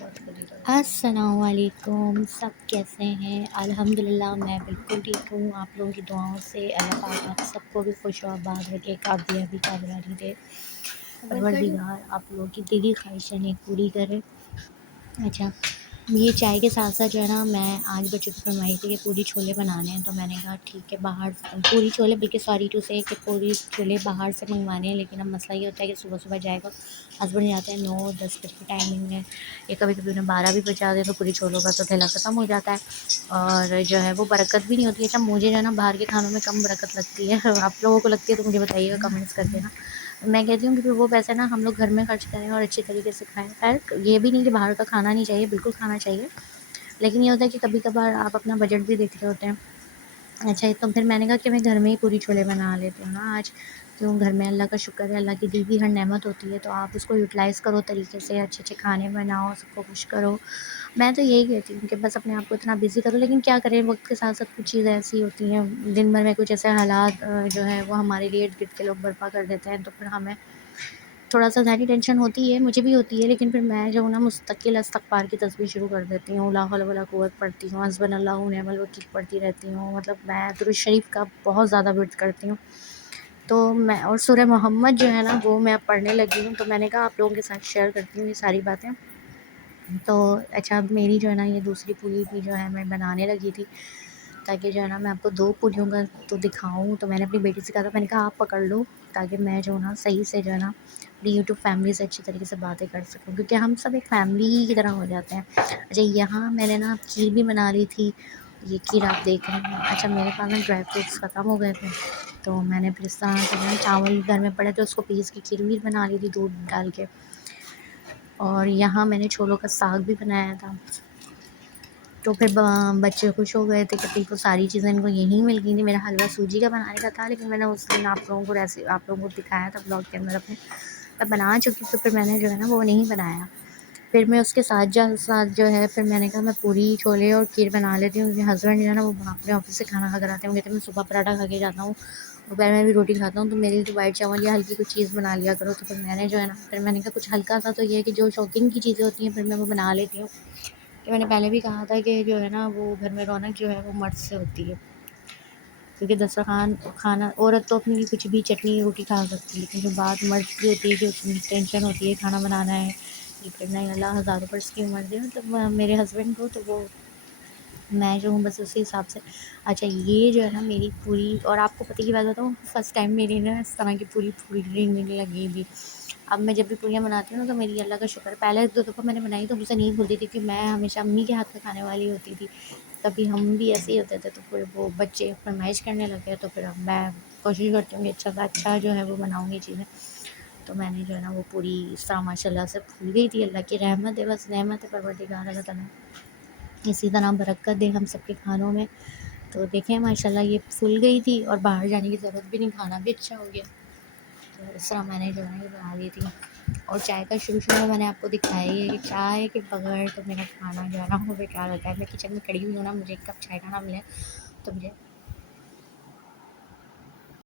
السلام علیکم، سب کیسے ہیں؟ الحمدللہ میں بالکل ٹھیک ہوں، آپ لوگوں کی دعاؤں سے اللہ پاک آپ سب کو بھی خوش و آباد رکھے، کامیابی بھی کامیابی دے، پروردگار آپ لوگوں کی دلی خواہشیں پوری کرے۔ اچھا، یہ چائے کے ساتھ ساتھ جو ہے نا، میں آج بچوں کی فرمائی تھی کہ پوری چھولے بنانے ہیں، تو میں نے کہا ٹھیک ہے، باہر پوری چھولے بلکہ سوری ٹو سے کہ پوری چھولے باہر سے منگوانے ہیں، لیکن اب مسئلہ یہ ہوتا ہے کہ صبح صبح جائے گا، ہسبینڈ جاتے ہیں 9-10 بجے کی ٹائمنگ ہے، یا کبھی کبھی انہیں 12 بھی بجا دیں تو پوری چھولوں کا تو ٹھیلا ختم ہو جاتا ہے، اور جو ہے وہ برکت بھی نہیں ہوتی ہے۔ اچھا، مجھے جو ہے نا باہر کے کھانوں میں کم برکت لگتی ہے، آپ لوگوں کو لگتی ہے تو مجھے بتائیے گا کمنٹس کر کے نا۔ میں کہتی ہوں کہ پھر وہ پیسے نا ہم لوگ گھر میں خرچ کریں اور اچھے طریقے سے کھائیں۔ خیر، یہ بھی نہیں کہ باہر کا کھانا نہیں چاہیے، بالکل کھانا چاہیے، لیکن یہ ہوتا ہے کہ کبھی کبھار آپ اپنا بجٹ بھی دیکھ رہے ہوتے ہیں۔ اچھا، تو پھر میں نے کہا کہ میں گھر میں ہی پوری چھولے بنا لیتی ہوں نا آج، کیوں گھر میں اللہ کا شکر ہے، اللہ کی دی ہوئی ہر نعمت ہوتی ہے، تو آپ اس کو یوٹیلائز کرو طریقے سے، اچھے اچھے کھانے بناؤ، سب کو خوش کرو۔ میں تو یہی کہتی ہوں کہ بس اپنے آپ کو اتنا بزی کرو، لیکن کیا کریں، وقت کے ساتھ ساتھ کچھ چیزیں ایسی ہوتی ہیں، دن بھر میں کچھ ایسے حالات جو ہے وہ ہمارے لیے ارد گرد کے لوگ برپا کر دیتے ہیں، تو پھر ہمیں تھوڑا سا ذہنی ٹینشن ہوتی ہے، مجھے بھی ہوتی ہے، لیکن پھر میں جو ہوں نا مستقل استغفار کی تسبیح شروع کر دیتی ہوں، لا حول ولا قوت پڑھتی ہوں، حسبنا اللہ و نعم الوکیل پڑھتی رہتی ہوں، مطلب میں درود شریف کا بہت زیادہ ورد کرتی ہوں، تو میں اور سورہ محمد جو ہے نا وہ میں اب پڑھنے لگی ہوں، تو میں نے کہا آپ لوگوں کے ساتھ شیئر کرتی ہوں یہ ساری باتیں۔ تو اچھا، اب میری جو ہے نا یہ دوسری پوری بھی جو ہے میں بنانے لگی تھی، تاکہ جو ہے نا میں آپ کو 2 پوریوں کا تو دکھاؤں، تو میں نے اپنی بیٹی سے کہا تھا، میں نے کہا آپ پکڑ لو تاکہ میں جو نا صحیح سے جو ہے نا اپنی یوٹیوب فیملی سے اچھی طریقے سے باتیں کر سکوں، کیونکہ ہم سب ایک فیملی کی طرح ہو جاتے ہیں۔ اچھا، یہاں میں نے نا کھیر بھی بنا لی تھی، یہ کھیر آپ دیکھ رہے ہیں۔ اچھا، میرے پاس نا ڈرائی فروٹس ختم ہو گئے تھے، تو میں نے پھر اس طرح سے نا چاول گھر میں پڑے تھے، اس کو پیس کے کھیر ویر بنا لی تھی دودھ ڈال کے، اور یہاں میں نے چھولوں کا ساگ بھی بنایا تھا، تو پھر بچے خوش ہو گئے تھے کہ پھر وہ ساری چیزیں ان کو یہیں مل گئی تھیں۔ میرا حلوہ سوجی کا بنانے کا تھا، لیکن میں نے اس دن آپ لوگوں کو دکھایا تھا بلاگ کے اندر اپنے، میں بنا چکی، تو پھر میں نے جو ہے نا وہ نہیں بنایا۔ پھر میں اس کے ساتھ جو ہے پھر میں نے کہا میں پوری چھولے اور کھیر بنا لیتی ہوں، کیونکہ ہسبینڈ جو ہے نا وہ اپنے آفس سے کھانا کھا کر آتے ہیں، وہ کہتے ہیں میں صبح پراٹھا کھا کے جاتا ہوں، دوپہر میں بھی روٹی کھاتا ہوں، تو میرے لیے تو وائٹ چاول یا ہلکی کچھ چیز بنا لیا کرو، تو پھر میں نے جو ہے نا پھر میں نے کہا کچھ ہلکا سا، تو یہ ہے کہ جو شوقین کی چیزیں ہوتی ہیں پھر میں وہ بنا لیتی ہوں، کہ میں نے پہلے بھی کہا تھا کہ جو ہے نا وہ گھر میں رونق جو ہے وہ مرد سے ہوتی ہے، کیونکہ دسترخوان کھانا، عورت تو اپنی کچھ بھی چٹنی روٹی کھا سکتی ہے، لیکن جو بات مرد کی ہوتی ہے کہ اس میں ٹینشن ہوتی ہے کھانا بنانا ہے، یہ کرنا ہے، اللہ ہزاروں پر اس کی عمر دے، مطلب میرے ہسبینڈ کو، تو وہ میں جو ہوں بس اسی حساب سے۔ اچھا، یہ جو ہے نا میری پوری، اور آپ کو پتہ کی بات بتاؤں، فرسٹ ٹائم میری نا اس طرح کی پوری پھولنے لگی بھی۔ اب میں جب بھی پوریاں بناتی ہوں نا، تو میری اللہ کا شکر، پہلے 2 دفعہ میں نے بنائی تو مجھ سے نہیں بھولتی تھی، کیونکہ میں ہمیشہ امی کے ہاتھ میں کھانے والی ہوتی تھی، کبھی ہم بھی ایسے ہی ہوتے تھے، تو پھر وہ بچے فرمائش کرنے لگے، تو پھر اب میں کوشش کرتی ہوں کہ اچھا سے اچھا جو ہے وہ بناؤں گی چیزیں، تو میں نے جو ہے نا وہ پوری اس طرح ماشاء اللہ سے پھول گئی تھی، اللہ کی رحمت ہے، بس نعمت ہے پروردگار اللہ تعالیٰ اسی طرح برکت دے ہم سب کے کھانوں میں۔ تو دیکھیں ماشاء اللہ یہ پھول گئی تھی، اور باہر جانے کی ضرورت بھی نہیں، کھانا بھی اچھا ہو گیا، تو اس طرح میں نے جو ہے نا یہ بنا لی تھی۔ اور چائے کا شروع میں نے آپ کو دکھایا ہی ہے کہ چائے کے بغیر تو میرا کھانا جو ہے نا وہ بیکار ہوتا ہے، میں کچن میں کھڑی ہوئی ہوں نا، مجھے ایک کپ چائے کا نہ ملے تو مجھے